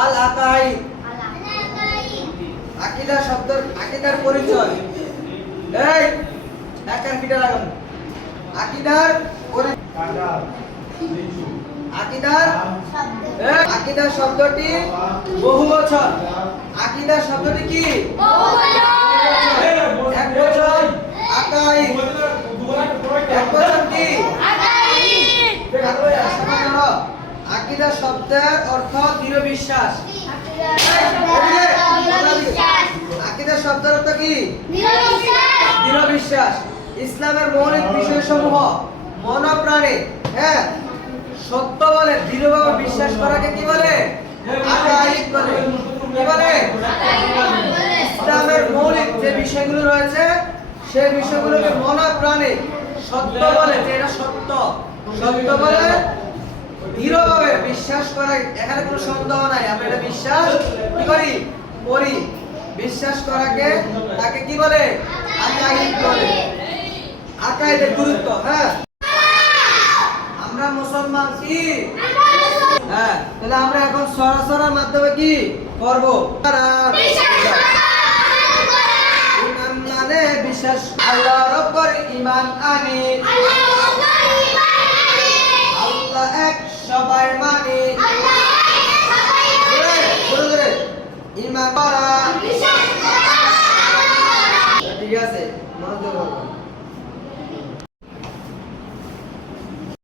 আল আকাই আকীদা শব্দের আকীদার পরিচয়। এই একার কিটা লাগাম আকীদার আকীদা শব্দটি বহুবচন। আকীদা শব্দটি কি? একবচন আকাইদ। একবচন কি? আকীদা শব্দের অর্থ দৃঢ় বিশ্বাস। আকীদা শব্দের অর্থ কি? দৃঢ় বিশ্বাস। ইসলামের মৌলিক বিষয়সমূহ মন ও প্রাণে সত্য বলে দৃঢ়ভাবে বিশ্বাস করাকে কি বলে? আকাইদ বলে। কি বলে? ইসলামের মৌলিক যে বিষয়গুলো রয়েছে সেই বিষয়গুলোকে মন ও প্রাণে সত্য বলে, যে এটা সত্য সত্য বলে দৃঢ়ভাবে বিশ্বাস করা। এখানে কোনো সন্দেহ নাই, আমরা এটা বিশ্বাস কি করি? করি। বিশ্বাস করাকে তাকে কি বলে? আকাইদ বলে। আকাইদের গুরুত্ব। আমরা মুসলমান কি? তাহলে আমরা এখন সরাসরির মাধ্যমে কি করব? ঈমান মানে বিশ্বাস, আল্লাহর উপর ঈমান আনি, আল্লাহ এক সবাই মানি, ঈমান করা। ঠিক আছে, মনোযোগ